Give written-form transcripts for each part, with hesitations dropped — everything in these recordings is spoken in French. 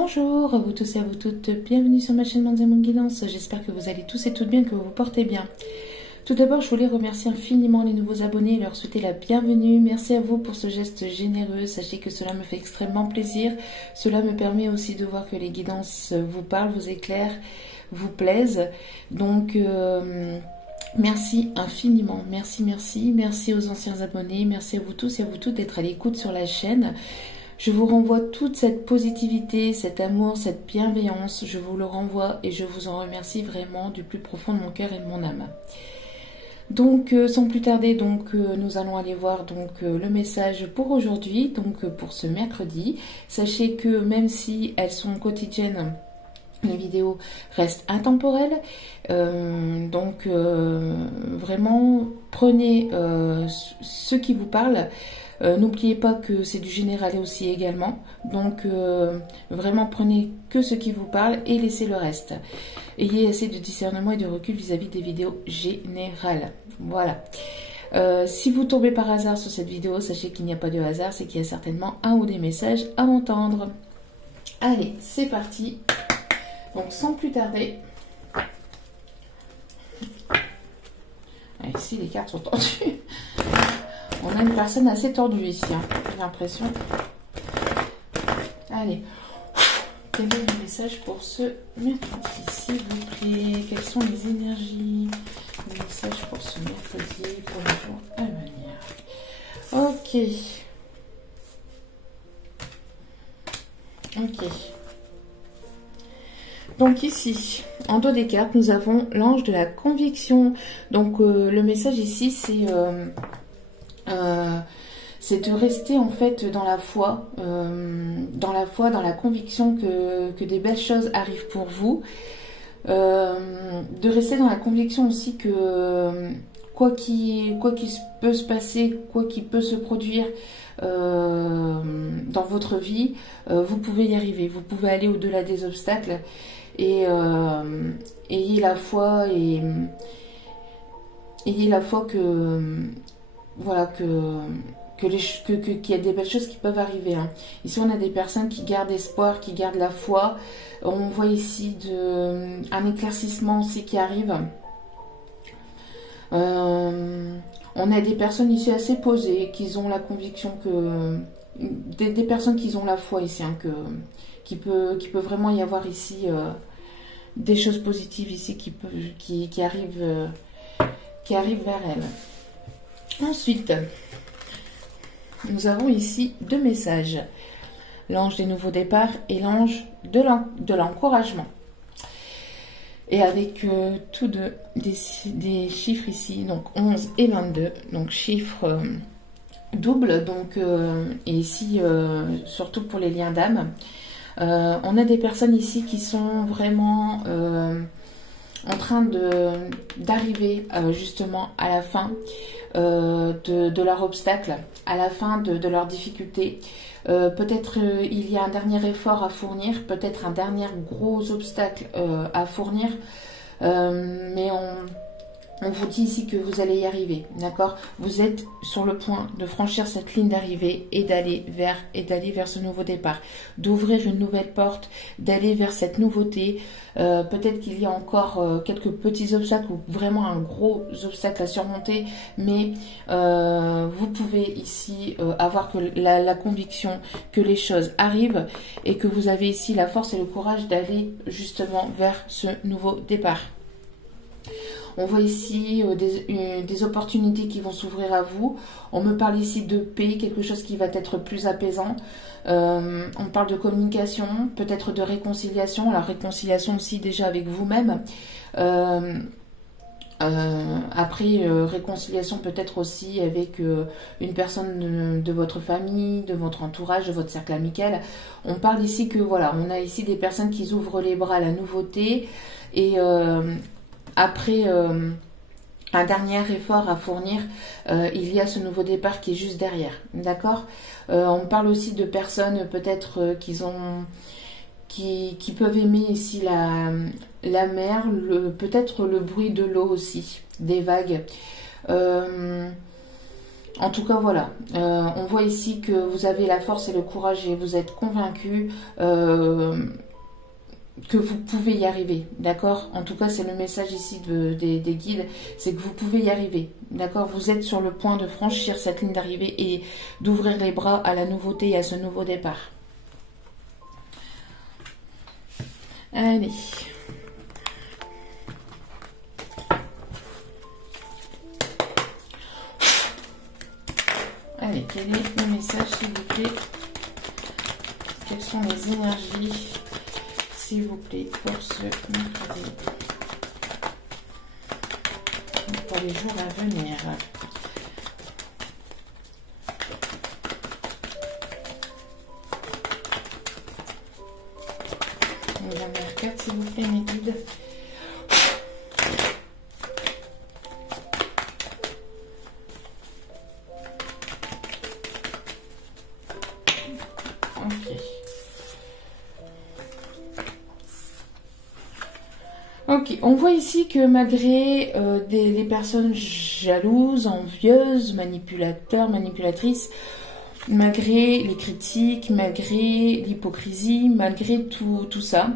Bonjour à vous tous et à vous toutes, bienvenue sur ma chaîne Manzamon Guidance. J'espère que vous allez tous et toutes bien, que vous vous portez bien. Tout d'abord, je voulais remercier infiniment les nouveaux abonnés et leur souhaiter la bienvenue. Merci à vous pour ce geste généreux. Sachez que cela me fait extrêmement plaisir. Cela me permet aussi de voir que les guidances vous parlent, vous éclairent, vous plaisent. Donc, merci infiniment. Merci, merci. Merci aux anciens abonnés. Merci à vous tous et à vous toutes d'être à l'écoute sur la chaîne. Je vous renvoie toute cette positivité, cet amour, cette bienveillance. Je vous le renvoie et je vous en remercie vraiment du plus profond de mon cœur et de mon âme. Donc, sans plus tarder, nous allons aller voir le message pour aujourd'hui, pour ce mercredi. Sachez que même si elles sont quotidiennes, les vidéos restent intemporelles. Vraiment, prenez ce qui vous parle. N'oubliez pas que c'est du général aussi également. Donc, vraiment, prenez que ce qui vous parle et laissez le reste. Ayez assez de discernement et de recul vis-à-vis des vidéos générales. Voilà. Si vous tombez par hasard sur cette vidéo, sachez qu'il n'y a pas de hasard, c'est qu'il y a certainement un ou des messages à entendre. Allez, c'est parti. Donc, sans plus tarder... Ici, les cartes sont tendues. On a une personne assez tordue ici, hein, j'ai l'impression. Allez. Quel est le message pour ce mercredi, s'il vous plaît? Quelles sont les énergies? Le message pour ce mercredi, pour les jours à venir. Ok. Donc ici, en dos des cartes, nous avons l'ange de la conviction. Donc le message ici, c'est de rester en fait dans la foi, dans la conviction que des belles choses arrivent pour vous. De rester dans la conviction aussi que quoi qu'il peut se passer, quoi qu'il peut se produire dans votre vie, vous pouvez y arriver. Vous pouvez aller au-delà des obstacles et ayez la foi que voilà qu'il y a des belles choses qui peuvent arriver. Hein. Ici, on a des personnes qui gardent espoir, qui gardent la foi. On voit ici un éclaircissement aussi qui arrive. On a des personnes ici assez posées, qui ont la conviction que... Des personnes qui ont la foi ici, hein, qu'il peut vraiment y avoir ici des choses positives ici qui arrivent vers elles. Ensuite, nous avons ici deux messages. L'ange des nouveaux départs et l'ange de l'encouragement. Et avec des chiffres ici, donc 11 et 22, donc chiffres doubles, et ici, surtout pour les liens d'âme. On a des personnes ici qui sont vraiment en train d'arriver justement à la fin de leur obstacle, à la fin de leur difficulté. Peut-être il y a un dernier effort à fournir, peut-être un dernier gros obstacle à fournir, mais on vous dit ici que vous allez y arriver, d'accord? Vous êtes sur le point de franchir cette ligne d'arrivée et d'aller vers ce nouveau départ, d'ouvrir une nouvelle porte, d'aller vers cette nouveauté. Peut-être qu'il y a encore quelques petits obstacles ou vraiment un gros obstacle à surmonter, mais vous pouvez ici avoir la conviction que les choses arrivent et que vous avez ici la force et le courage d'aller justement vers ce nouveau départ. On voit ici des opportunités qui vont s'ouvrir à vous. On me parle ici de paix, quelque chose qui va être plus apaisant. On parle de communication, peut-être de réconciliation. Alors réconciliation aussi déjà avec vous-même. Après, réconciliation peut-être aussi avec une personne de votre famille, de votre entourage, de votre cercle amical. On parle ici que voilà, on a ici des personnes qui ouvrent les bras à la nouveauté et après un dernier effort à fournir, il y a ce nouveau départ qui est juste derrière, d'accord? On parle aussi de personnes peut-être qui peuvent aimer ici la mer, peut-être le bruit de l'eau aussi, des vagues. En tout cas, voilà. On voit ici que vous avez la force et le courage et vous êtes convaincu que vous pouvez y arriver, d'accord? En tout cas, c'est le message ici des guides, c'est que vous pouvez y arriver, d'accord? Vous êtes sur le point de franchir cette ligne d'arrivée et d'ouvrir les bras à la nouveauté et à ce nouveau départ. Allez. Allez, quel est le message, s'il vous plaît? Quelles sont les énergies, s'il vous plaît, pour ce mercredi, pour les jours à venir? La première carte, s'il vous plaît, mes guides. Ok, on voit ici que malgré les personnes jalouses, envieuses, manipulateurs, manipulatrices, malgré les critiques, malgré l'hypocrisie, malgré tout ça,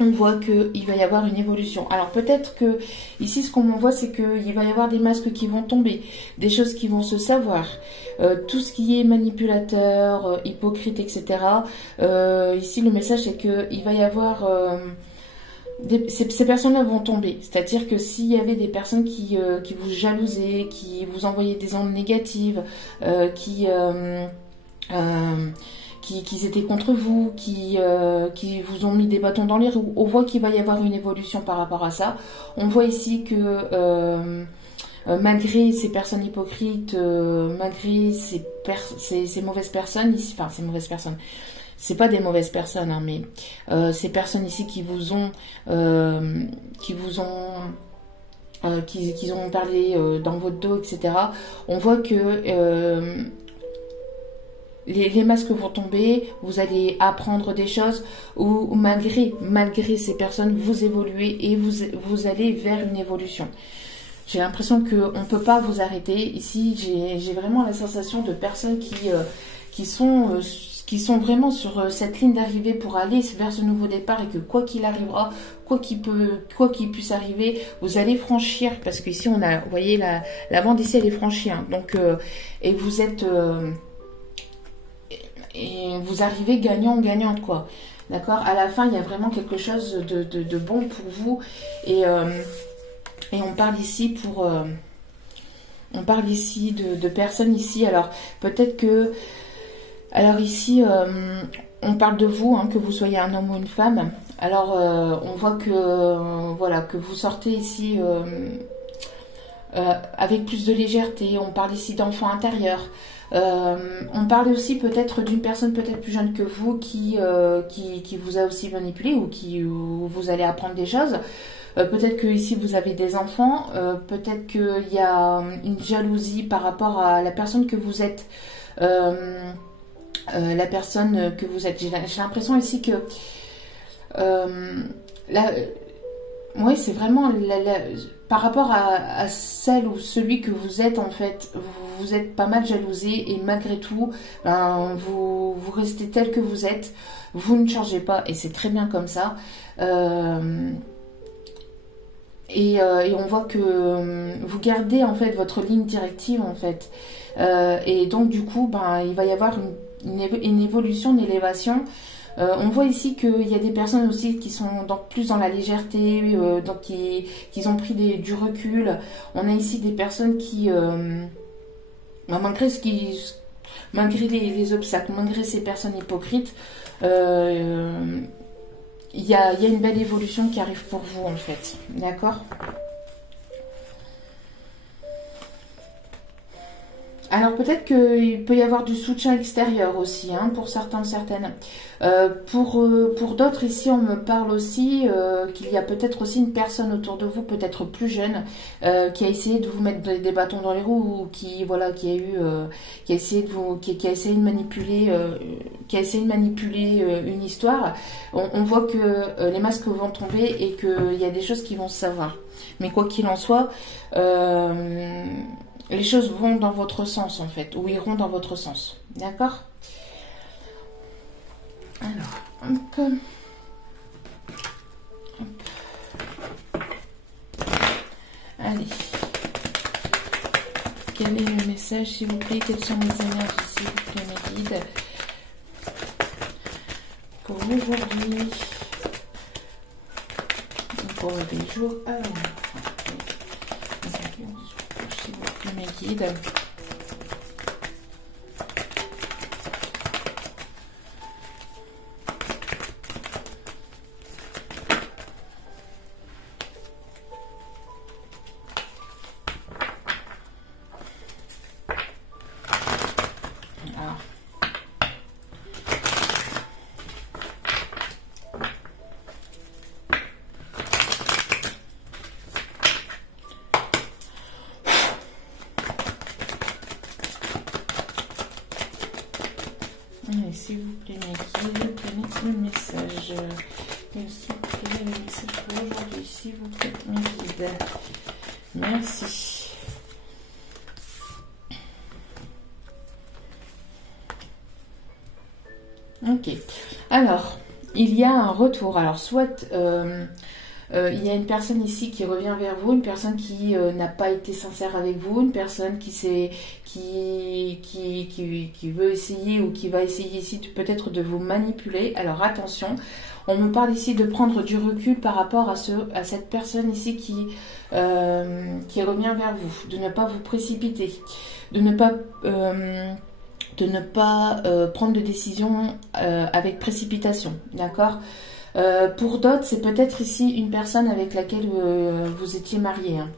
on voit qu'il va y avoir une évolution. Alors peut-être que ici ce qu'on voit, c'est qu'il va y avoir des masques qui vont tomber, des choses qui vont se savoir, tout ce qui est manipulateur, hypocrite, etc. Ici le message c'est qu'il va y avoir... ces personnes-là vont tomber. C'est-à-dire que s'il y avait des personnes qui vous jalousaient, qui vous envoyaient des ondes négatives, qui étaient contre vous, qui vous ont mis des bâtons dans les roues, on voit qu'il va y avoir une évolution par rapport à ça. On voit ici que malgré ces personnes hypocrites, malgré ces mauvaises personnes, ici, enfin ces mauvaises personnes, c'est pas des mauvaises personnes, hein, mais ces personnes ici qui ont parlé dans votre dos, etc. On voit que les masques vont tomber, vous allez apprendre des choses, ou malgré ces personnes, vous évoluez et vous allez vers une évolution. J'ai l'impression qu'on ne peut pas vous arrêter. Ici, j'ai vraiment la sensation de personnes qui sont vraiment sur cette ligne d'arrivée pour aller vers ce nouveau départ, et que quoi qu'il arrivera, quoi qu'il puisse arriver, vous allez franchir, parce qu'ici on a, vous voyez, la bande ici elle est franchie, hein, donc et vous êtes et vous arrivez gagnante, quoi, d'accord? À la fin il y a vraiment quelque chose de bon pour vous, et on parle ici de personnes ici. Alors peut-être que ici, on parle de vous, hein, que vous soyez un homme ou une femme. Alors, on voit que, voilà, que vous sortez ici avec plus de légèreté. On parle ici d'enfant intérieur. On parle aussi peut-être d'une personne peut-être plus jeune que vous qui vous a aussi manipulé, où vous allez apprendre des choses. Peut-être que ici vous avez des enfants. Peut-être qu'il y a une jalousie par rapport à la personne que vous êtes. La personne que vous êtes. J'ai l'impression ici que oui, c'est vraiment par rapport à celle ou celui que vous êtes, en fait, vous êtes pas mal jalousé, et malgré tout, ben, vous restez tel que vous êtes, vous ne changez pas, et c'est très bien comme ça. Et on voit que vous gardez en fait votre ligne directive, en fait, et donc du coup ben, il va y avoir une évolution, une élévation. On voit ici qu'il y a des personnes aussi qui sont plus dans la légèreté, donc qui ont pris du recul. On a ici des personnes qui, malgré les obstacles, malgré ces personnes hypocrites, il y a une belle évolution qui arrive pour vous, en fait. D'accord ? Alors peut-être qu'il peut y avoir du soutien extérieur aussi, hein, pour certains, certaines. Pour d'autres ici, on me parle aussi qu'il y a peut-être aussi une personne autour de vous, peut-être plus jeune, qui a essayé de vous mettre des bâtons dans les roues, ou qui a essayé de manipuler, une histoire. On voit que les masques vont tomber et qu'il y a des choses qui vont se savoir. Mais quoi qu'il en soit, les choses vont dans votre sens en fait, ou iront dans votre sens. D'accord? Alors, hop. Hop. Allez. Quel est le message, s'il vous plaît? Quelles sont les énergies, s'il vous plaît, mes guides, pour aujourd'hui, pour les jours à venir? S'il vous plaît, mes guides. Allez, s'il vous plaît, mes guides, donnez le message. S'il vous plaît, le message pour aujourd'hui, s'il vous plaît, mes guides. Merci. Ok. Alors, il y a un retour. Alors, soit il y a une personne ici qui revient vers vous, une personne qui n'a pas été sincère avec vous, une personne qui veut essayer ou qui va essayer ici peut-être de vous manipuler. Alors attention, on me parle ici de prendre du recul par rapport à cette personne ici qui revient vers vous, de ne pas vous précipiter, de ne pas prendre de décision avec précipitation, d'accord? Pour d'autres, c'est peut-être ici une personne avec laquelle vous étiez marié, hein.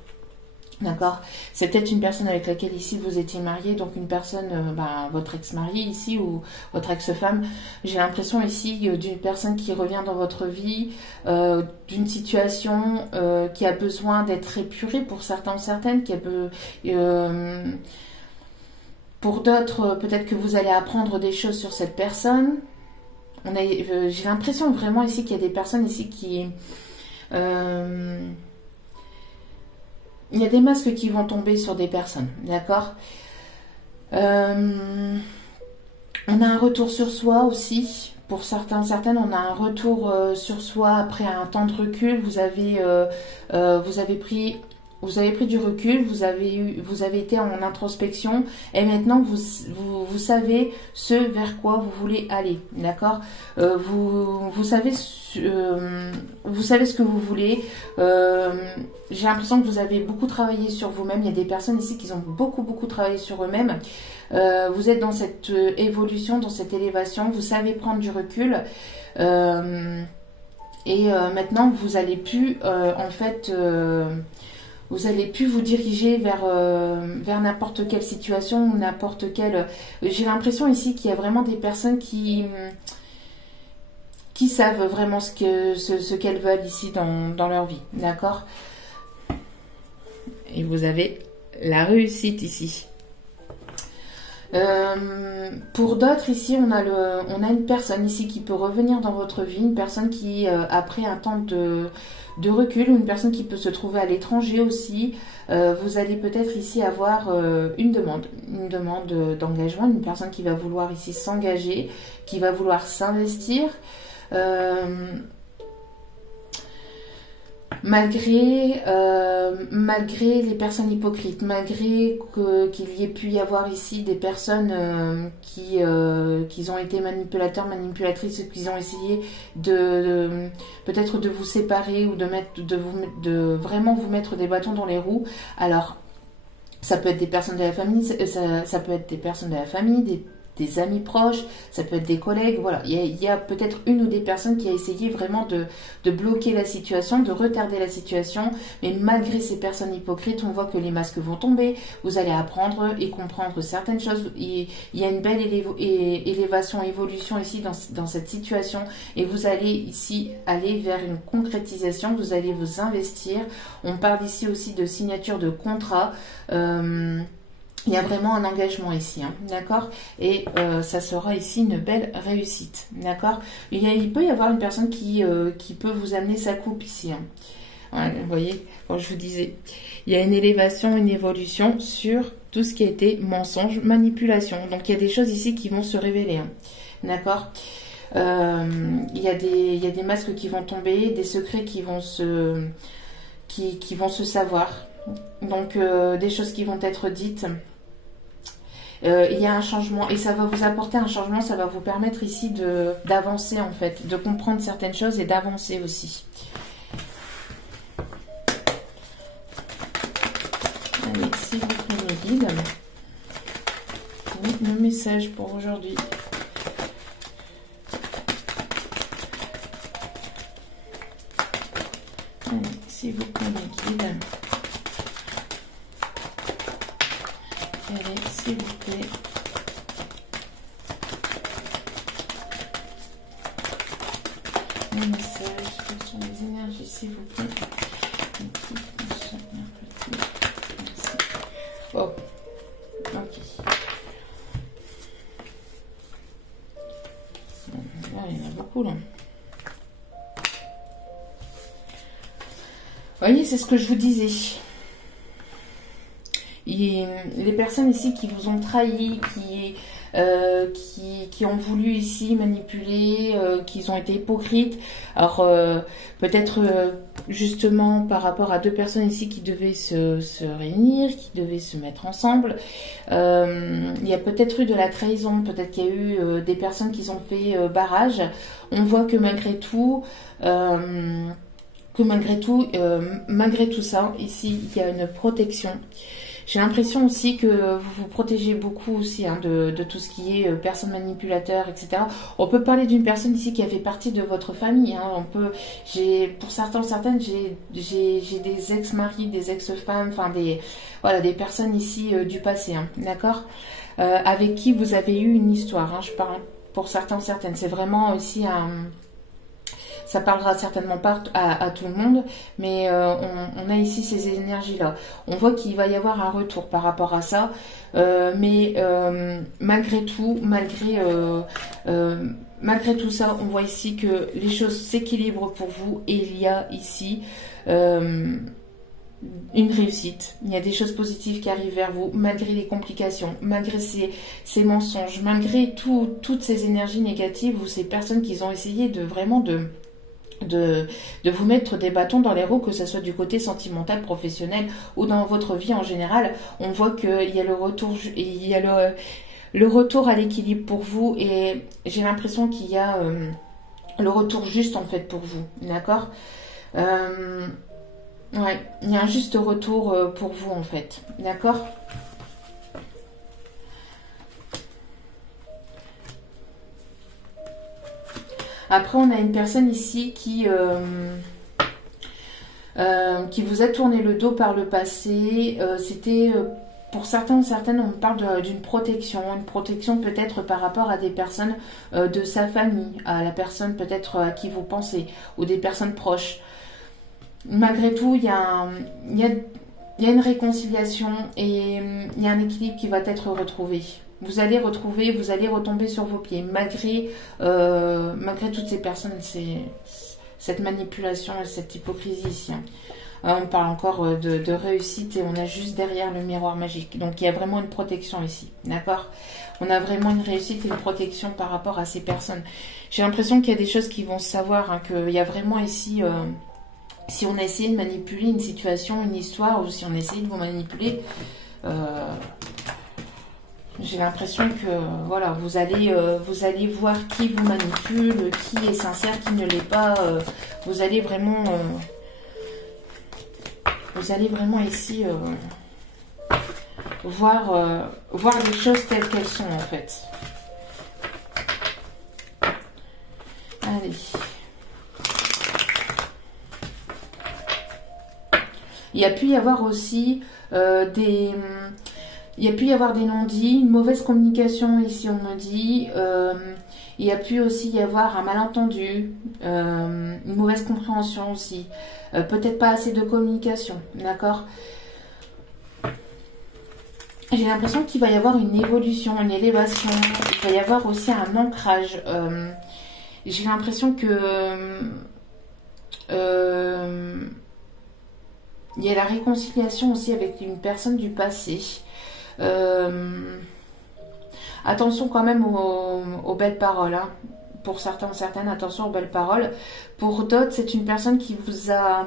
D'accord? C'est peut-être une personne avec laquelle ici vous étiez marié, donc une personne, votre ex-mari ici ou votre ex-femme. J'ai l'impression ici d'une personne qui revient dans votre vie, d'une situation qui a besoin d'être épurée pour certains ou certaines, pour d'autres, peut-être que vous allez apprendre des choses sur cette personne. J'ai l'impression vraiment ici qu'il y a des personnes ici qui... il y a des masques qui vont tomber sur des personnes, d'accord? On a un retour sur soi aussi. Pour certains, certaines, on a un retour sur soi après un temps de recul. Vous avez pris du recul, vous avez été en introspection et maintenant vous savez ce vers quoi vous voulez aller, d'accord? Vous savez ce que vous voulez. J'ai l'impression que vous avez beaucoup travaillé sur vous-même. Il y a des personnes ici qui ont beaucoup travaillé sur eux-mêmes. Vous êtes dans cette évolution, dans cette élévation. Vous savez prendre du recul. Maintenant, vous allez plus, vous allez plus vous diriger vers n'importe quelle situation ou n'importe quelle... J'ai l'impression ici qu'il y a vraiment des personnes qui savent vraiment ce qu'elles veulent ici dans leur vie, d'accord? Et vous avez la réussite ici. Pour d'autres ici, on a une personne ici qui peut revenir dans votre vie, une personne qui, après un temps de recul, ou une personne qui peut se trouver à l'étranger aussi, vous allez peut-être ici avoir une demande d'engagement, une personne qui va vouloir ici s'engager, qui va vouloir s'investir, malgré les personnes hypocrites, malgré qu'il y ait pu y avoir ici des personnes qui ont été manipulateurs, manipulatrices, qui ont essayé peut-être de vous séparer ou de vraiment vous mettre des bâtons dans les roues. Alors, ça peut être des personnes de la famille, ça peut être des personnes de la famille, des amis proches, ça peut être des collègues, voilà. Il y a peut-être une ou des personnes qui a essayé vraiment de bloquer la situation, de retarder la situation, mais malgré ces personnes hypocrites, on voit que les masques vont tomber, vous allez apprendre et comprendre certaines choses. Il y a une belle évolution ici dans cette situation, et vous allez ici aller vers une concrétisation, vous allez vous investir. On parle ici aussi de signature de contrat. Il y a vraiment un engagement ici, hein, d'accord? Et ça sera ici une belle réussite, d'accord? Il peut y avoir une personne qui peut vous amener sa coupe ici, hein. Voilà, vous voyez, quand je vous disais, il y a une élévation, une évolution sur tout ce qui a été mensonge, manipulation. Donc il y a des choses ici qui vont se révéler, hein. D'accord. Il y a des masques qui vont tomber, des secrets qui vont qui vont se savoir. Donc des choses qui vont être dites. Il y a un changement et ça va vous apporter un changement, ça va vous permettre ici d'avancer en fait, de comprendre certaines choses et d'avancer aussi. Allez, s'il vous plaît mes guides, oui, le message pour aujourd'hui. Allez, s'il vous plaît mes guides. Allez, s'il vous plaît. Un message, quelles sont les énergies, s'il vous plaît. Merci. Oh, ok. Là, il y en a beaucoup, là. Vous voyez, c'est ce que je vous disais. Les personnes ici qui vous ont trahi, qui ont voulu ici manipuler, qui ont été hypocrites. Alors peut-être justement par rapport à deux personnes ici qui devaient se réunir, qui devaient se mettre ensemble. Il y a peut-être eu de la trahison, peut-être qu'il y a eu des personnes qui ont fait barrage. On voit que malgré tout... malgré tout ça, ici, il y a une protection. J'ai l'impression aussi que vous vous protégez beaucoup aussi hein, de tout ce qui est personnes manipulateur, etc. On peut parler d'une personne ici qui a fait partie de votre famille. Hein. Pour certaines, j'ai des ex-maris, des ex-femmes, enfin des personnes ici du passé, hein, d'accord, avec qui vous avez eu une histoire. Hein, je parle pour certaines. C'est vraiment aussi un... Ça parlera certainement pas à tout le monde, mais on a ici ces énergies-là. On voit qu'il va y avoir un retour par rapport à ça, mais malgré tout, malgré tout ça, on voit ici que les choses s'équilibrent pour vous et il y a ici une réussite. Il y a des choses positives qui arrivent vers vous, malgré les complications, malgré ces mensonges, malgré toutes ces énergies négatives ou ces personnes qui ont essayé de vraiment de vous mettre des bâtons dans les roues, que ce soit du côté sentimental, professionnel ou dans votre vie en général. On voit qu'il y a le retour à l'équilibre pour vous et j'ai l'impression qu'il y a le retour juste en fait pour vous, d'accord. Ouais, il y a un juste retour pour vous en fait, d'accord. Après, on a une personne ici qui vous a tourné le dos par le passé. C'était, pour certains ou certaines, on parle d'une protection. Une protection peut-être par rapport à des personnes de sa famille, à la personne peut-être à qui vous pensez, ou des personnes proches. Malgré tout, il y a une réconciliation et il y a un équilibre qui va être retrouvé. Vous allez retomber sur vos pieds, malgré toutes ces personnes, cette manipulation et cette hypocrisie ici. On parle encore de réussite et on a juste derrière le miroir magique. Donc il y a vraiment une protection ici, d'accord. On a vraiment une réussite et une protection par rapport à ces personnes. J'ai l'impression qu'il y a des choses qui vont se savoir, hein, qu'il y a vraiment ici... si on a essayé de manipuler une situation, une histoire, ou si on a essayé de vous manipuler... j'ai l'impression que voilà, vous allez voir qui vous manipule, qui est sincère, qui ne l'est pas. Vous allez vraiment ici voir les choses telles qu'elles sont en fait. Allez. Il y a pu y avoir aussi il y a pu y avoir des non-dits, une mauvaise communication ici on me dit, il y a pu aussi y avoir un malentendu, une mauvaise compréhension aussi, peut-être pas assez de communication, d'accord. J'ai l'impression qu'il va y avoir une évolution, une élévation, il va y avoir aussi un ancrage, j'ai l'impression que il y a la réconciliation aussi avec une personne du passé. Attention quand même aux belles paroles, hein. Pour certains ou certaines, attention aux belles paroles. Pour d'autres, c'est une personne qui vous a...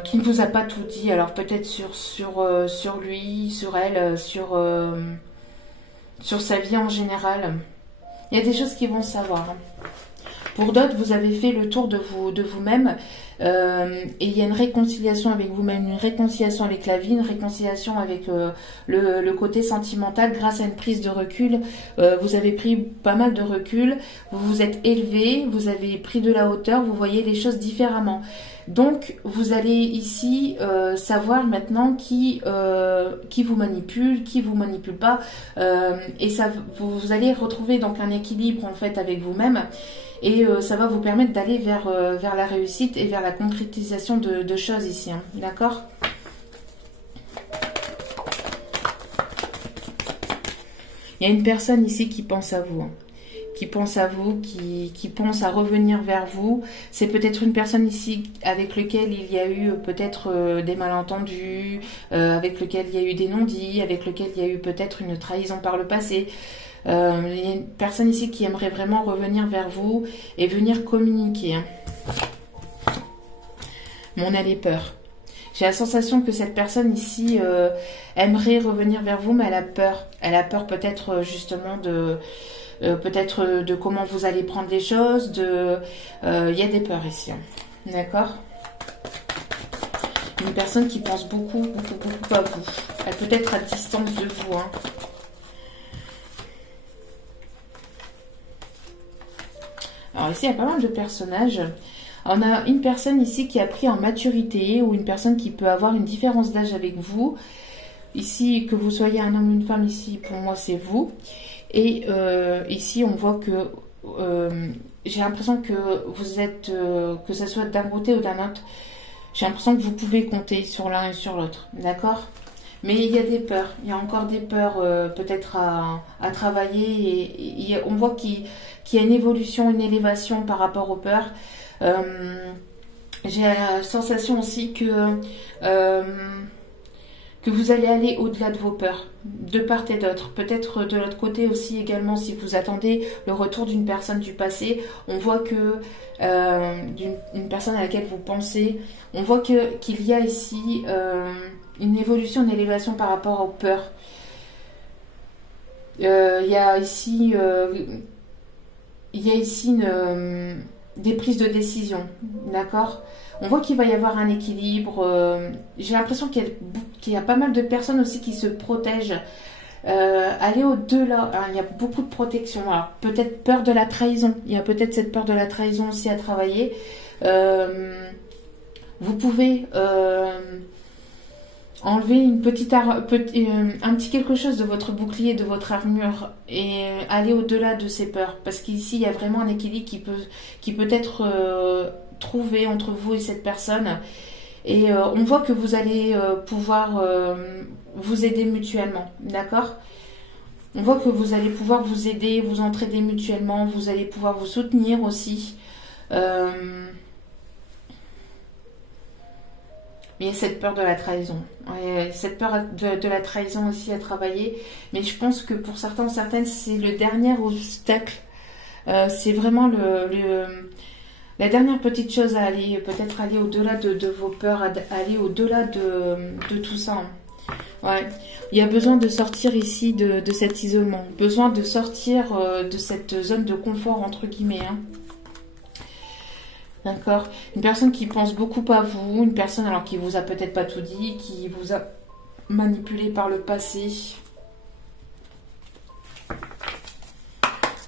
qui ne vous a pas tout dit. Alors peut-être sur lui, sur elle, sur sa vie en général. Il y a des choses qu'ils vont savoir, hein. Pour d'autres, vous avez fait le tour de vous-même et il y a une réconciliation avec vous-même, une réconciliation avec la vie, une réconciliation avec le côté sentimental grâce à une prise de recul. Vous avez pris pas mal de recul, vous vous êtes élevé, vous avez pris de la hauteur, vous voyez les choses différemment. Donc, vous allez ici savoir maintenant qui vous manipule, qui vous manipule pas, et ça, vous allez retrouver donc un équilibre en fait avec vous-même, et ça va vous permettre d'aller vers la réussite et vers la concrétisation de choses ici, hein, d'accord? Il y a une personne ici qui pense à vous, hein. Qui pense à vous, qui pense à revenir vers vous. C'est peut-être une personne ici avec laquelle il y a eu peut-être des malentendus, avec lequel il y a eu des non-dits, avec lequel il y a eu peut-être une trahison par le passé. Il y a une personne ici qui aimerait vraiment revenir vers vous et venir communiquer, hein. Mais on a les peurs. J'ai la sensation que cette personne ici aimerait revenir vers vous, mais elle a peur. Elle a peur peut-être justement peut-être de comment vous allez prendre les choses, il y a des peurs ici, hein. D'accord? Une personne qui pense beaucoup à vous. Elle peut être à distance de vous, hein. Alors ici, il y a pas mal de personnages. On a une personne ici qui a pris en maturité, ou une personne qui peut avoir une différence d'âge avec vous. Ici, que vous soyez un homme ou une femme, ici, pour moi, c'est vous. Et ici, on voit que j'ai l'impression que vous êtes, que ce soit d'un côté ou d'un autre, j'ai l'impression que vous pouvez compter sur l'un et sur l'autre, d'accord? Mais il y a des peurs, il y a encore des peurs peut-être à travailler, et on voit qu'il y a une évolution, une élévation par rapport aux peurs. J'ai la sensation aussi que vous allez aller au-delà de vos peurs, de part et d'autre. Peut-être de l'autre côté aussi également, si vous attendez le retour d'une personne du passé, on voit que d'une personne à laquelle vous pensez, on voit qu'il y a ici une évolution, une élévation par rapport aux peurs. Il y a ici des prises de décision, d'accord? On voit qu'il va y avoir un équilibre. J'ai l'impression qu'il y a pas mal de personnes aussi qui se protègent. Aller au-delà, hein, il y a beaucoup de protection. Alors, peut-être peur de la trahison. Il y a peut-être cette peur de la trahison aussi à travailler. Vous pouvez enlever un petit quelque chose de votre bouclier, de votre armure, et aller au-delà de ces peurs. Parce qu'ici, il y a vraiment un équilibre qui peut être trouvé entre vous et cette personne. Et on voit que vous allez pouvoir vous aider mutuellement, d'accord? On voit que vous allez pouvoir vous aider, vous entraider mutuellement, vous allez pouvoir vous soutenir aussi. Mais il y a cette peur de la trahison. Ouais, cette peur de la trahison aussi à travailler. Mais je pense que pour certains ou certaines, c'est le dernier obstacle. C'est vraiment la dernière petite chose à aller, peut-être aller au-delà de vos peurs, aller au-delà de tout ça. Ouais. Il y a besoin de sortir ici de cet isolement. Besoin de sortir de cette zone de confort, entre guillemets, hein. D'accord? Une personne qui pense beaucoup à vous, une personne alors qui vous a peut-être pas tout dit, qui vous a manipulé par le passé.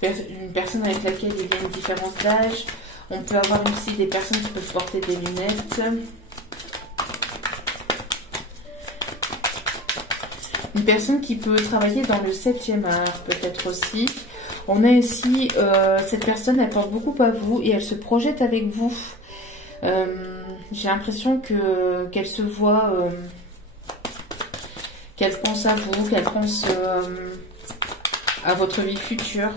Une personne avec laquelle il y a une différence d'âge. On peut avoir aussi des personnes qui peuvent porter des lunettes. Une personne qui peut travailler dans le 7e art, peut-être aussi. On a aussi, cette personne, elle pense beaucoup à vous et elle se projette avec vous. J'ai l'impression qu'elle se voit, qu'elle pense à vous, qu'elle pense à votre vie future,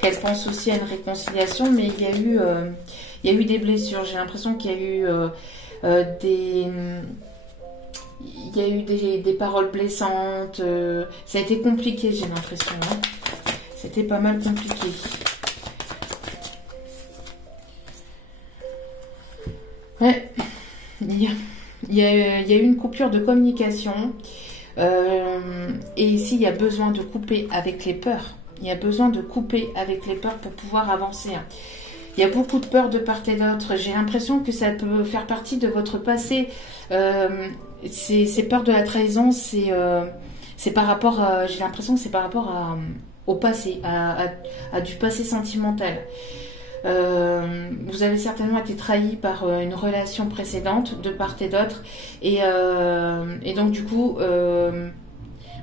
qu'elle pense aussi à une réconciliation, mais il y a eu des blessures. J'ai l'impression qu'il y a eu il y a eu des paroles blessantes. Ça a été compliqué, j'ai l'impression. Hein. C'était pas mal compliqué. Ouais, il y a eu une coupure de communication. Et ici, il y a besoin de couper avec les peurs. Il y a besoin de couper avec les peurs pour pouvoir avancer. Il y a beaucoup de peurs de part et d'autre. J'ai l'impression que ça peut faire partie de votre passé. Ces peurs de la trahison, c'est par rapport à... J'ai l'impression que c'est par rapport au passé, à du passé sentimental. Vous avez certainement été trahi par une relation précédente de part et d'autre. Et donc, du coup,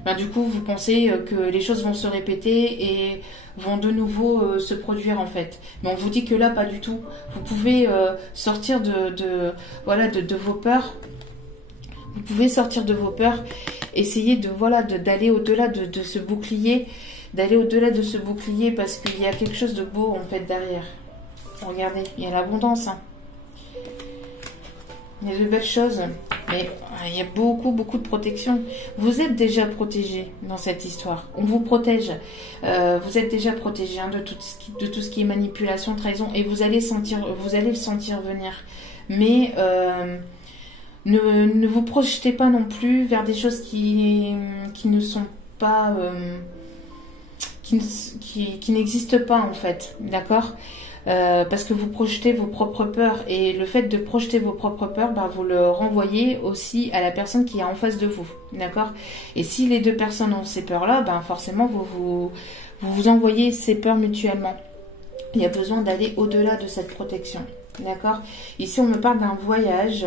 vous pensez que les choses vont se répéter et vont de nouveau se produire en fait. Mais on vous dit que là, pas du tout. Vous pouvez sortir de vos peurs. Vous pouvez sortir de vos peurs, essayer d'aller au-delà de ce bouclier, parce qu'il y a quelque chose de beau en fait derrière. Regardez, il y a l'abondance. Hein. Il y a de belles choses. Mais il y a beaucoup de protection. Vous êtes déjà protégé dans cette histoire. On vous protège. Vous êtes déjà protégé de tout ce qui est manipulation, trahison. Et vous allez le sentir venir. Mais ne vous projetez pas non plus vers des choses qui ne sont pas... qui n'existent pas en fait. D'accord ? Parce que vous projetez vos propres peurs et le fait de projeter vos propres peurs, vous le renvoyez aussi à la personne qui est en face de vous, d'accord? Et si les deux personnes ont ces peurs-là, forcément vous envoyez ces peurs mutuellement. Il y a besoin d'aller au-delà de cette protection, d'accord? Ici, on me parle d'un voyage.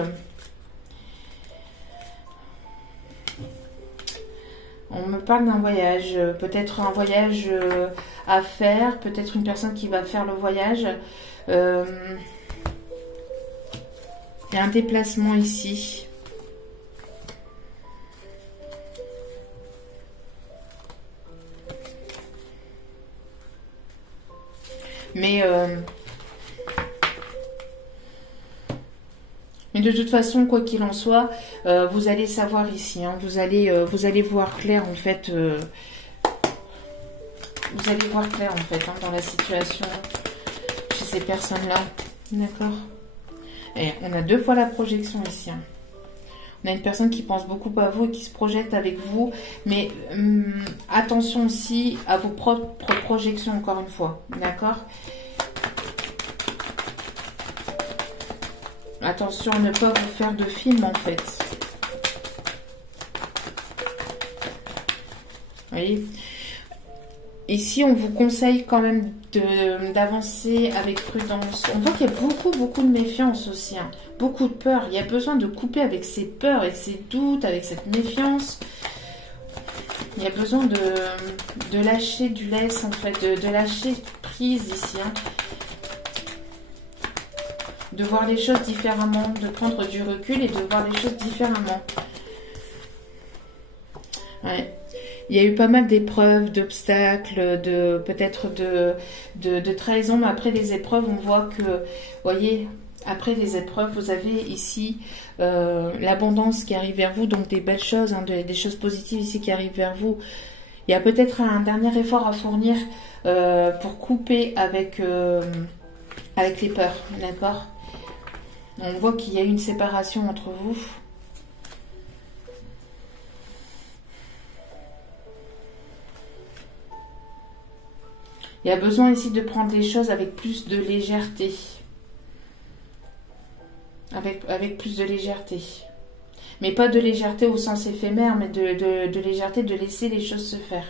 On me parle d'un voyage, peut-être un voyage à faire, peut-être une personne qui va faire le voyage. Il y a un déplacement ici. Mais de toute façon, quoi qu'il en soit, vous allez savoir ici, hein, vous allez voir clair en fait. Vous allez voir clair en fait dans la situation chez ces personnes-là. D'accord. Et on a 2 fois la projection ici. Hein. On a une personne qui pense beaucoup à vous et qui se projette avec vous. Mais attention aussi à vos propres projections encore une fois. D'accord. Attention à ne pas vous faire de film en fait. Vous voyez ? Ici, on vous conseille quand même d'avancer avec prudence. On voit qu'il y a beaucoup de méfiance aussi. Hein. Beaucoup de peur. Il y a besoin de couper avec ces peurs, avec ces doutes, avec cette méfiance. Il y a besoin de lâcher du laisse en fait, de lâcher prise ici. Hein. De voir les choses différemment, de prendre du recul et de voir les choses différemment. Ouais. Il y a eu pas mal d'épreuves, d'obstacles, peut-être de trahison, mais après les épreuves, on voit que, vous voyez, après les épreuves, vous avez ici l'abondance qui arrive vers vous, donc des belles choses, hein, des choses positives ici qui arrivent vers vous. Il y a peut-être un dernier effort à fournir pour couper avec les peurs, d'accord ? On voit qu'il y a une séparation entre vous. Il y a besoin ici de prendre les choses avec plus de légèreté. Avec plus de légèreté. Mais pas de légèreté au sens éphémère, mais de légèreté de laisser les choses se faire.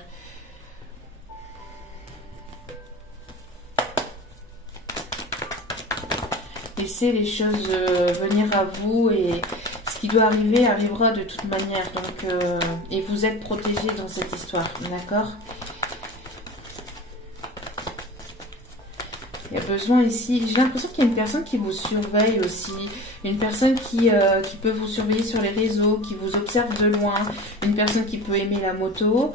Laissez les choses venir à vous et ce qui doit arriver arrivera de toute manière. Donc, et vous êtes protégé dans cette histoire, d'accord ? Il y a besoin ici, j'ai l'impression qu'il y a une personne qui vous surveille aussi, une personne qui peut vous surveiller sur les réseaux, qui vous observe de loin, une personne qui peut aimer la moto.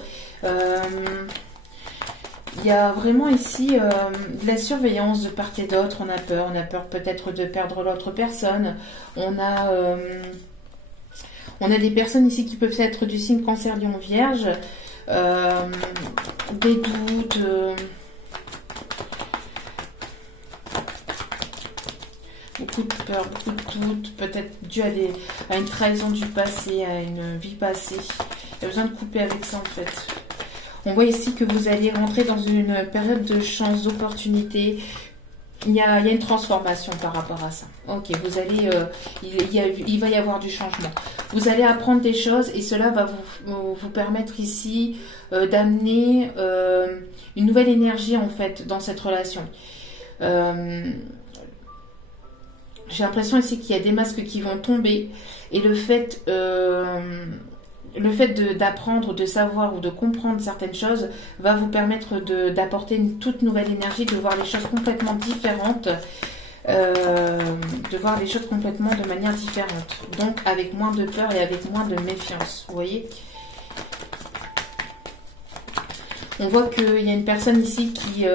Il y a vraiment ici de la surveillance de part et d'autre. On a peur peut-être de perdre l'autre personne. On On a des personnes ici qui peuvent être du signe Cancer, Lion, Vierge. Des doutes. Beaucoup de peur, beaucoup de doutes. Peut-être dû à une trahison du passé, à une vie passée. Il y a besoin de couper avec ça en fait. On voit ici que vous allez rentrer dans une période de chance, d'opportunité. Il y a une transformation par rapport à ça. Ok, vous allez, il va y avoir du changement. Vous allez apprendre des choses et cela va vous permettre ici d'amener une nouvelle énergie en fait dans cette relation. J'ai l'impression ici qu'il y a des masques qui vont tomber et le fait d'apprendre, de savoir ou de comprendre certaines choses va vous permettre d'apporter une toute nouvelle énergie, de voir les choses complètement différentes, de voir les choses complètement de manière différente. Donc avec moins de peur et avec moins de méfiance, vous voyez. On voit qu'il y a une personne ici qui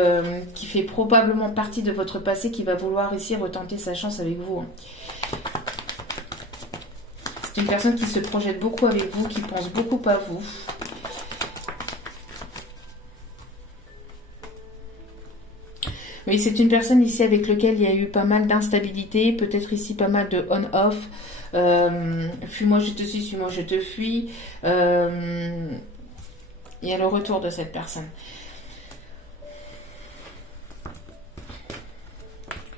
fait probablement partie de votre passé qui va vouloir ici retenter sa chance avec vous. C'est une personne qui se projette beaucoup avec vous, qui pense beaucoup à vous. Oui, c'est une personne ici avec laquelle il y a eu pas mal d'instabilité, peut-être ici pas mal de on-off. Fuis-moi, je te suis, suis-moi, je te fuis. Il y a le retour de cette personne.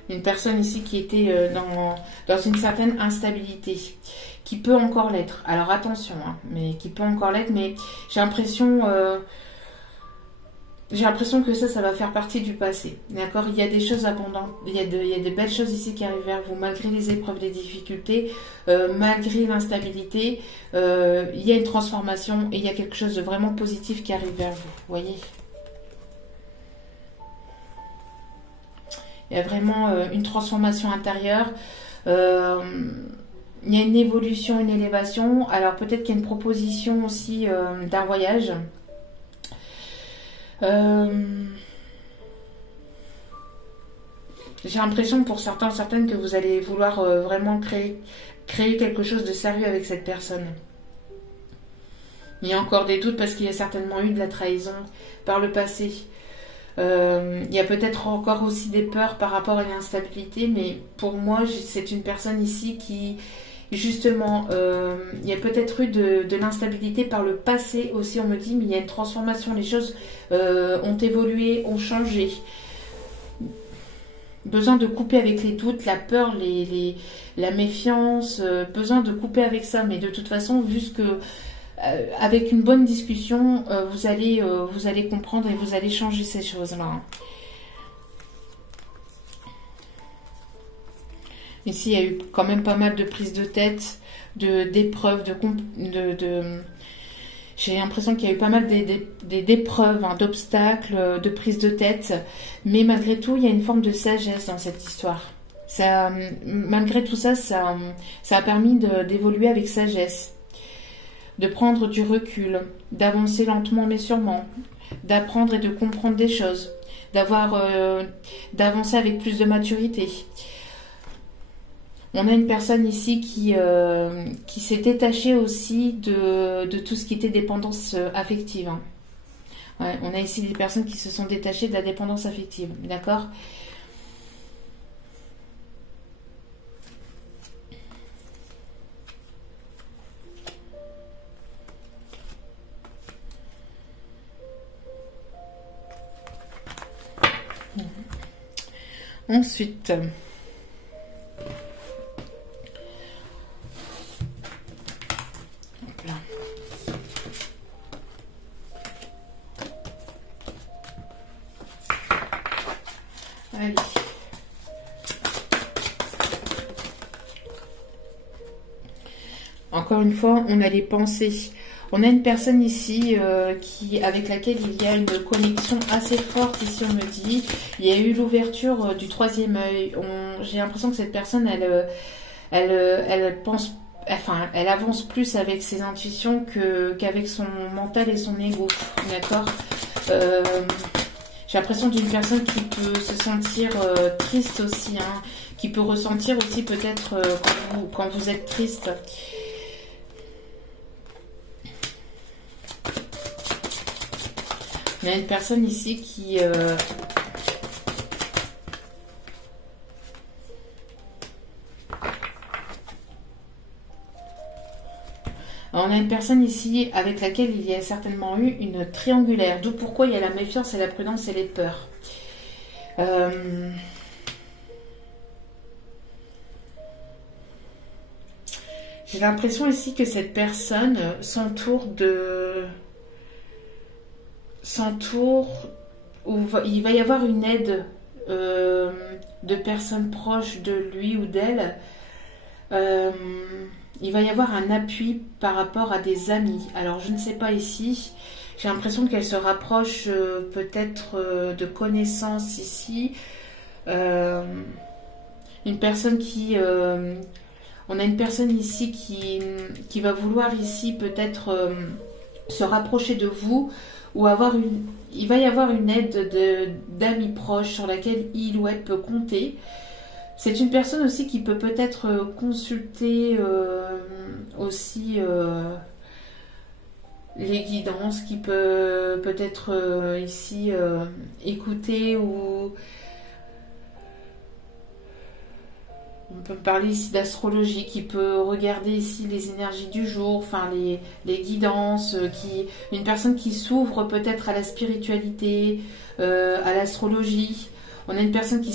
Une personne ici qui était dans une certaine instabilité, qui peut encore l'être. Alors attention, hein, mais qui peut encore l'être, mais j'ai l'impression que ça va faire partie du passé. D'accord? Il y a des choses abondantes, il y a de belles choses ici qui arrivent vers vous, malgré les épreuves, les difficultés, malgré l'instabilité, il y a une transformation et il y a quelque chose de vraiment positif qui arrive vers vous. Vous voyez? Il y a vraiment une transformation intérieure. Il y a une évolution, une élévation. Alors peut-être qu'il y a une proposition aussi d'un voyage. J'ai l'impression pour certains, certaines que vous allez vouloir vraiment créer quelque chose de sérieux avec cette personne. Il y a encore des doutes parce qu'il y a certainement eu de la trahison par le passé. Il y a peut-être encore aussi des peurs par rapport à l'instabilité, mais pour moi, c'est une personne ici qui, justement, il y a peut-être eu de l'instabilité par le passé aussi, on me dit, mais il y a une transformation, les choses ont évolué, ont changé. Besoin de couper avec les doutes, la peur, la méfiance, besoin de couper avec ça, mais de toute façon, vu que avec une bonne discussion, vous allez comprendre et vous allez changer ces choses-là. Ici, il y a eu quand même pas mal de prises de tête, d'épreuves, j'ai l'impression qu'il y a eu pas mal d'épreuves, hein, d'obstacles, de prises de tête. Mais malgré tout, il y a une forme de sagesse dans cette histoire. Ça, malgré tout ça, ça a permis d'évoluer avec sagesse. De prendre du recul, d'avancer lentement mais sûrement, d'apprendre et de comprendre des choses, d'avancer avec plus de maturité. On a une personne ici qui s'est détachée aussi de tout ce qui était dépendance affective. Hein. Ouais, on a ici des personnes qui se sont détachées de la dépendance affective, d'accord ? Ensuite, hop là. Allez. Encore une fois, on a les pensées. On a une personne ici avec laquelle il y a une connexion assez forte, ici on me dit. Il y a eu l'ouverture du troisième œil. J'ai l'impression que cette personne, elle pense, enfin, elle avance plus avec ses intuitions qu'avec son mental et son ego. D'accord ? J'ai l'impression d'une personne qui peut se sentir triste aussi, hein, qui peut ressentir aussi peut-être quand vous êtes triste. Il y a une personne ici qui... on a une personne ici avec laquelle il y a certainement eu une triangulaire. D'où pourquoi il y a la méfiance et la prudence et les peurs. J'ai l'impression ici que cette personne s'entoure où il va y avoir une aide de personnes proches de lui ou d'elle. Il va y avoir un appui par rapport à des amis. Alors je ne sais pas ici. J'ai l'impression qu'elle se rapproche peut-être de connaissances ici. Une personne qui... on a une personne ici qui va vouloir ici peut-être se rapprocher de vous ou avoir une... Il va y avoir une aide d'amis proches sur laquelle il ou elle peut compter. C'est une personne aussi qui peut peut-être consulter aussi les guidances, qui peut peut-être ici écouter ou... On peut parler ici d'astrologie, qui peut regarder ici les énergies du jour, enfin les guidances, une personne qui s'ouvre peut-être à la spiritualité, à l'astrologie. On a une personne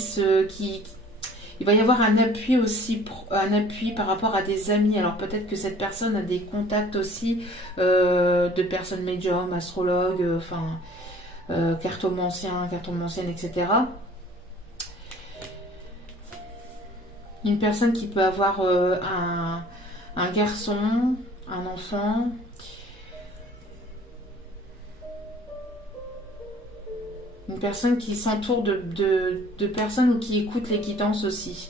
il va y avoir un appui aussi, un appui par rapport à des amis. Alors peut-être que cette personne a des contacts aussi de personnes médiums, astrologues, cartomanciennes, etc. Une personne qui peut avoir un garçon, un enfant. Une personne qui s'entoure de personnes ou qui écoute les guidances aussi.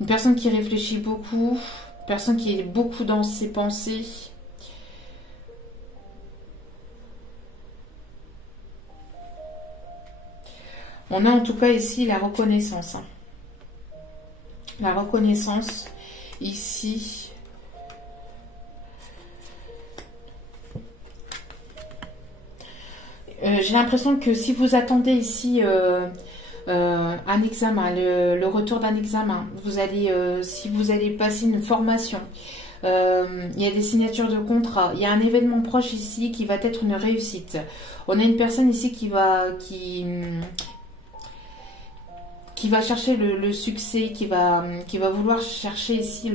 Une personne qui réfléchit beaucoup. Une personne qui est beaucoup dans ses pensées. On a en tout cas ici la reconnaissance. La reconnaissance ici. J'ai l'impression que si vous attendez ici un examen, le retour d'un examen, si vous allez passer une formation, il y a des signatures de contrat, il y a un événement proche ici qui va être une réussite. On a une personne ici qui va chercher le succès, qui va vouloir chercher ici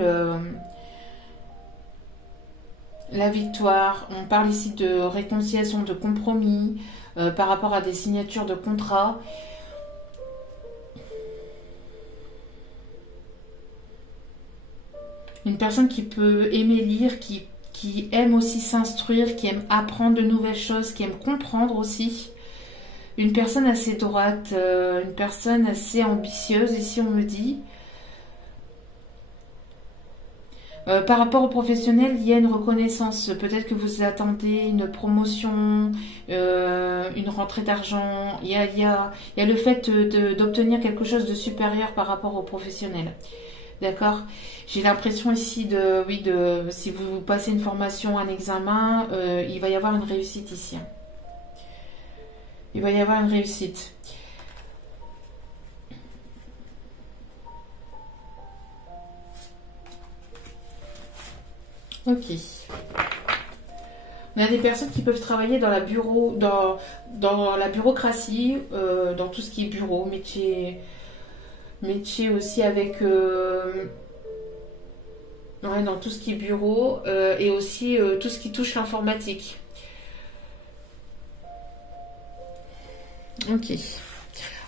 la victoire. On parle ici de réconciliation, de compromis par rapport à des signatures de contrat. Une personne qui peut aimer lire, qui aime aussi s'instruire, qui aime apprendre de nouvelles choses, qui aime comprendre aussi. Une personne assez droite, une personne assez ambitieuse, ici on me dit. Par rapport au professionnel, il y a une reconnaissance. Peut-être que vous attendez une promotion, une rentrée d'argent. Il y a le fait d'obtenir quelque chose de supérieur par rapport au professionnel. D'accord? J'ai l'impression ici si vous passez une formation, un examen, il va y avoir une réussite ici. Il va y avoir une réussite. Ok. On a des personnes qui peuvent travailler dans la bureaucratie, dans tout ce qui est bureau, métier aussi avec dans tout ce qui est bureau et aussi tout ce qui touche l'informatique. Ok.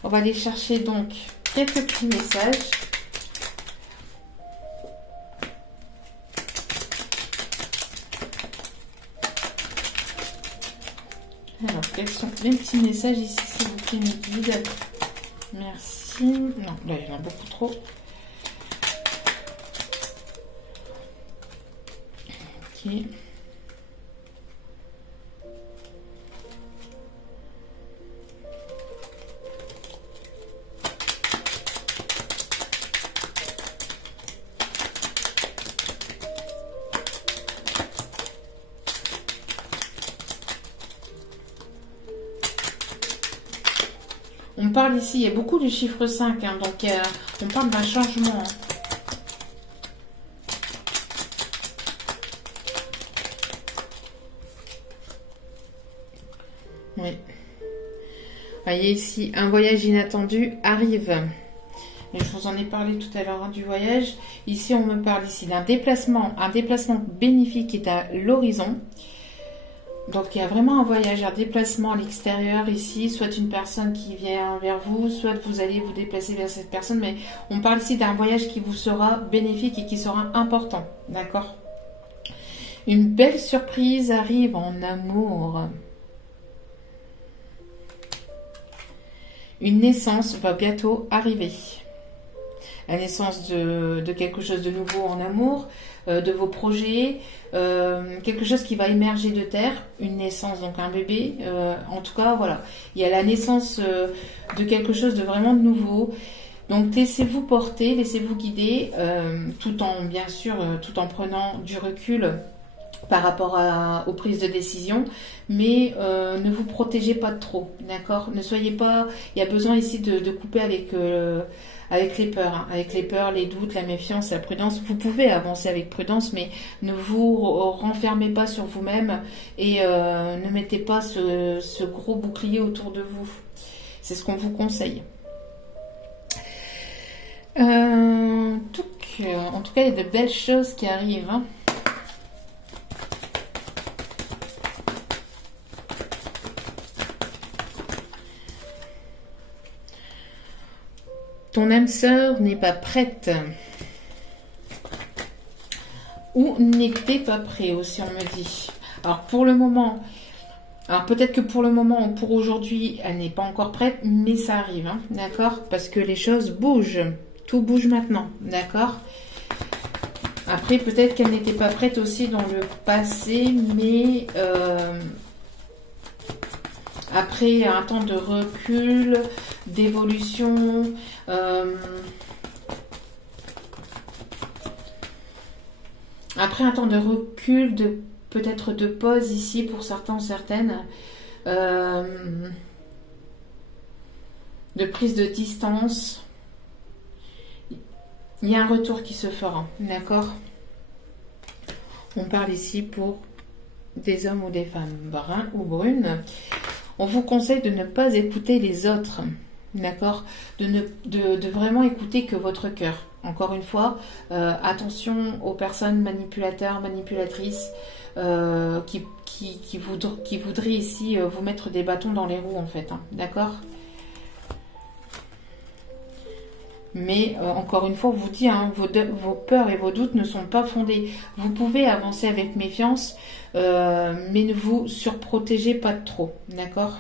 On va aller chercher donc quelques petits messages. Alors, quels sont les petits messages ici, s'il vous plaît, mes guides? Merci. Non, là, il y en a beaucoup trop. Ok. parle ici, il y a beaucoup du chiffre 5, hein, donc on parle d'un changement. Hein. Oui. Voyez ici, un voyage inattendu arrive. Et je vous en ai parlé tout à l'heure, hein, du voyage. Ici, on me parle ici d'un déplacement, un déplacement bénéfique qui est à l'horizon. Donc, il y a vraiment un voyage, un déplacement à l'extérieur ici, soit une personne qui vient vers vous, soit vous allez vous déplacer vers cette personne. Mais on parle ici d'un voyage qui vous sera bénéfique et qui sera important. D'accord? Une belle surprise arrive en amour. Une naissance va bientôt arriver. La naissance de quelque chose de nouveau en amour, de vos projets, quelque chose qui va émerger de terre, une naissance, donc un bébé. En tout cas, voilà. Il y a la naissance de quelque chose de vraiment nouveau. Donc, laissez-vous porter, laissez-vous guider, tout en, bien sûr, tout en prenant du recul par rapport aux prises de décision, mais ne vous protégez pas trop, d'accord? Ne soyez pas... Il y a besoin ici de couper avec les peurs, hein, avec les peurs, les doutes, la méfiance, la prudence. Vous pouvez avancer avec prudence, mais ne vous renfermez pas sur vous-même et ne mettez pas ce gros bouclier autour de vous. C'est ce qu'on vous conseille. En tout cas, il y a de belles choses qui arrivent, hein. Ton âme sœur n'est pas prête. Ou n'était pas prêt aussi, on me dit. Alors pour le moment, alors peut-être que pour le moment ou pour aujourd'hui, elle n'est pas encore prête, mais ça arrive, hein, d'accord? Parce que les choses bougent. Tout bouge maintenant, d'accord? Après, peut-être qu'elle n'était pas prête aussi dans le passé, mais après un temps de recul, d'évolution, après un temps de recul, peut-être de pause ici pour certains, certaines, de prise de distance. Il y a un retour qui se fera, d'accord? On parle ici pour des hommes ou des femmes bruns ou brunes. On vous conseille de ne pas écouter les autres, d'accord? De vraiment écouter que votre cœur. Encore une fois, attention aux personnes manipulateurs, manipulatrices qui voudraient ici vous mettre des bâtons dans les roues, en fait, hein, d'accord? Mais encore une fois, on vous dit, hein, vos peurs et vos doutes ne sont pas fondés. Vous pouvez avancer avec méfiance, mais ne vous surprotégez pas trop, d'accord?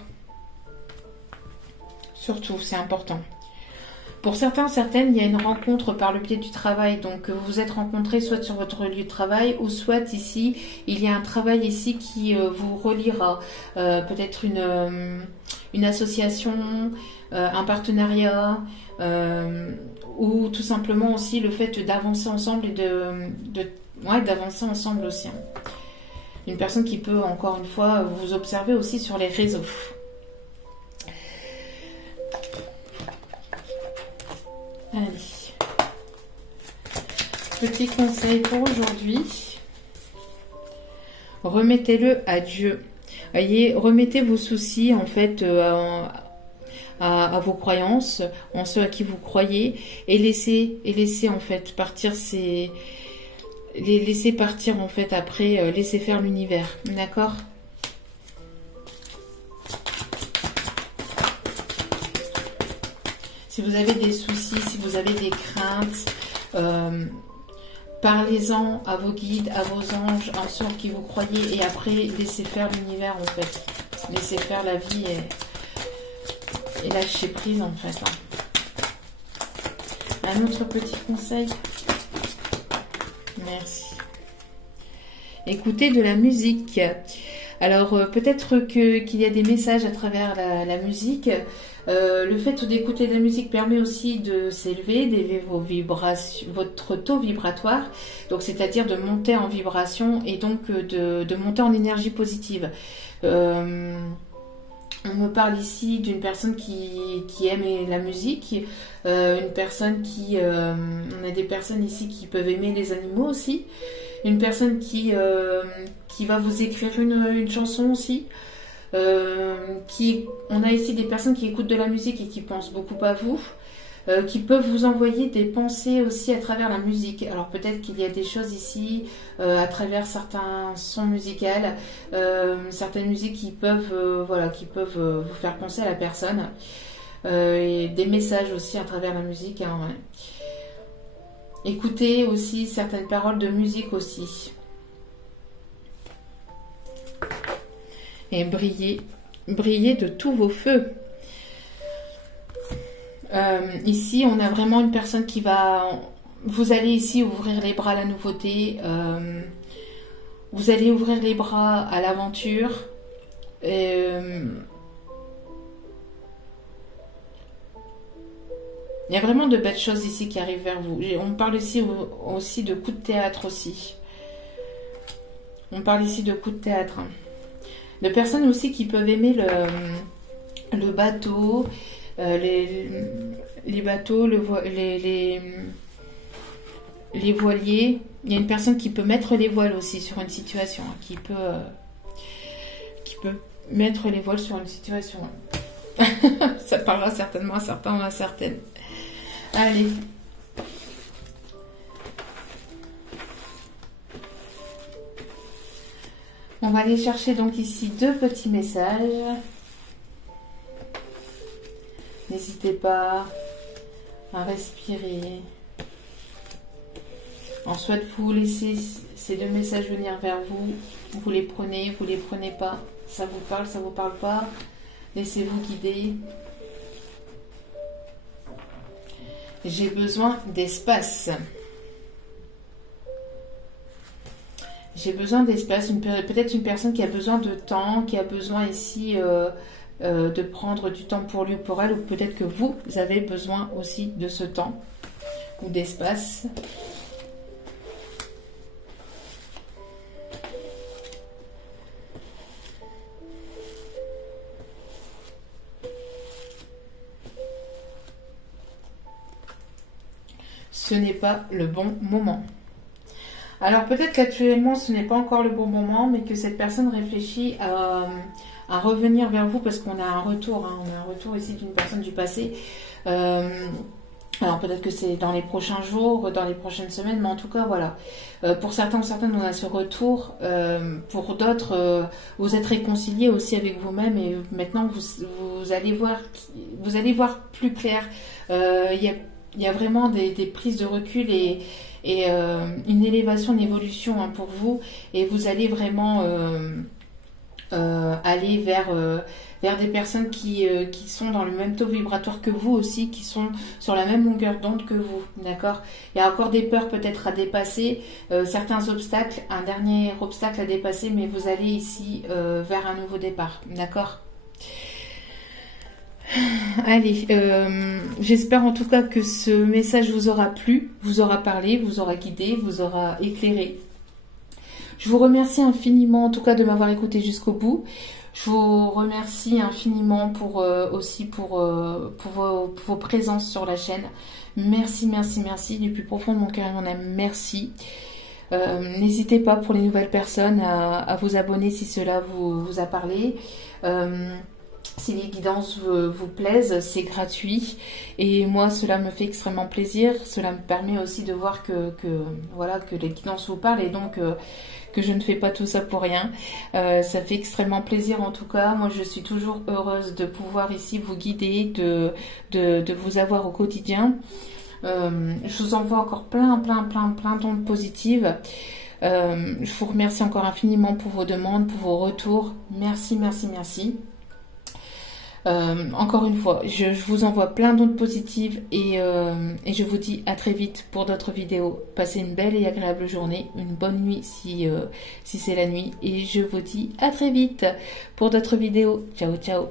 Surtout, c'est important. Pour certains, certaines, il y a une rencontre par le biais du travail. Donc, vous vous êtes rencontrés soit sur votre lieu de travail ou soit ici, il y a un travail ici qui vous reliera. Peut-être une association, un partenariat, ou tout simplement aussi le fait d'avancer ensemble et d'avancer ensemble aussi. Une personne qui peut, encore une fois, vous observer aussi sur les réseaux. Allez. Petit conseil pour aujourd'hui. Remettez-le à Dieu. Voyez, remettez vos soucis en fait à vos croyances, en ceux à qui vous croyez, et laissez en fait partir laissez partir en fait après, laissez faire l'univers, d'accord? Si vous avez des soucis, si vous avez des craintes, parlez-en à vos guides, à vos anges, en ceux qui vous croyez, et après laissez faire l'univers en fait. Laissez faire la vie et lâchez prise en fait. Un autre petit conseil. Merci. Écoutez de la musique. Alors peut-être qu'il y a des messages à travers la musique. Le fait d'écouter de la musique permet aussi de s'élever, d'élever vos vibrations, votre taux vibratoire, donc c'est-à-dire de monter en vibration et donc de monter en énergie positive. On me parle ici d'une personne qui aime la musique, une personne on a des personnes ici qui peuvent aimer les animaux aussi, une personne qui va vous écrire une chanson aussi. On a ici des personnes qui écoutent de la musique et qui pensent beaucoup à vous, qui peuvent vous envoyer des pensées aussi à travers la musique. Alors peut-être qu'il y a des choses ici à travers certains sons musicaux, certaines musiques qui peuvent, vous faire penser à la personne, et des messages aussi à travers la musique. Hein, ouais. Écoutez aussi certaines paroles de musique aussi. Et brillez de tous vos feux. Ici, on a vraiment une personne qui va... Vous allez ici ouvrir les bras à la nouveauté. Vous allez ouvrir les bras à l'aventure. Il y a vraiment de belles choses ici qui arrivent vers vous. On parle ici aussi de coups de théâtre aussi. On parle ici de coups de théâtre. De personnes aussi qui peuvent aimer le bateau, les bateaux, les voiliers. Il y a une personne qui peut mettre les voiles aussi sur une situation, qui peut mettre les voiles sur une situation. Ça parlera certainement à certains ou à certaines. Allez. On va aller chercher donc ici 2 petits messages. N'hésitez pas à respirer. En soit vous laissez ces 2 messages venir vers vous. Vous les prenez pas. Ça vous parle pas. Laissez-vous guider. J'ai besoin d'espace. J'ai besoin d'espace, peut-être une personne qui a besoin de temps, qui a besoin ici de prendre du temps pour lui ou pour elle, ou peut-être que vous avez besoin aussi de ce temps ou d'espace. Ce n'est pas le bon moment. Alors peut-être qu'actuellement ce n'est pas encore le bon moment, mais que cette personne réfléchit à revenir vers vous parce qu'on a un retour, hein, on a un retour ici d'une personne du passé. Alors peut-être que c'est dans les prochains jours, dans les prochaines semaines, mais en tout cas voilà. Pour certains ou certaines on a ce retour, pour d'autres vous êtes réconciliés aussi avec vous-même et maintenant vous allez voir plus clair. Il y a vraiment des prises de recul et une élévation, une évolution hein, pour vous, et vous allez vraiment aller vers des personnes qui sont dans le même taux vibratoire que vous aussi, qui sont sur la même longueur d'onde que vous, d'accord? Il y a encore des peurs peut-être à dépasser, certains obstacles, un dernier obstacle à dépasser, mais vous allez ici vers un nouveau départ, d'accord? Allez, j'espère en tout cas que ce message vous aura plu, vous aura parlé, vous aura guidé, vous aura éclairé. Je vous remercie infiniment en tout cas de m'avoir écouté jusqu'au bout. Je vous remercie infiniment pour vos présences sur la chaîne. Merci, merci, merci du plus profond de mon cœur et mon âme. Merci. N'hésitez pas pour les nouvelles personnes à vous abonner si cela vous a parlé. Si les guidances vous plaisent, c'est gratuit et moi cela me fait extrêmement plaisir. Cela me permet aussi de voir que les guidances vous parlent et donc que je ne fais pas tout ça pour rien. Ça fait extrêmement plaisir en tout cas. Moi je suis toujours heureuse de pouvoir ici vous guider, de vous avoir au quotidien. Je vous envoie encore plein d'ondes positives. Je vous remercie encore infiniment pour vos demandes, pour vos retours. Merci, merci, merci. Encore une fois, je vous envoie plein d'ondes positives et je vous dis à très vite pour d'autres vidéos. Passez une belle et agréable journée, une bonne nuit si c'est la nuit et je vous dis à très vite pour d'autres vidéos. Ciao, ciao.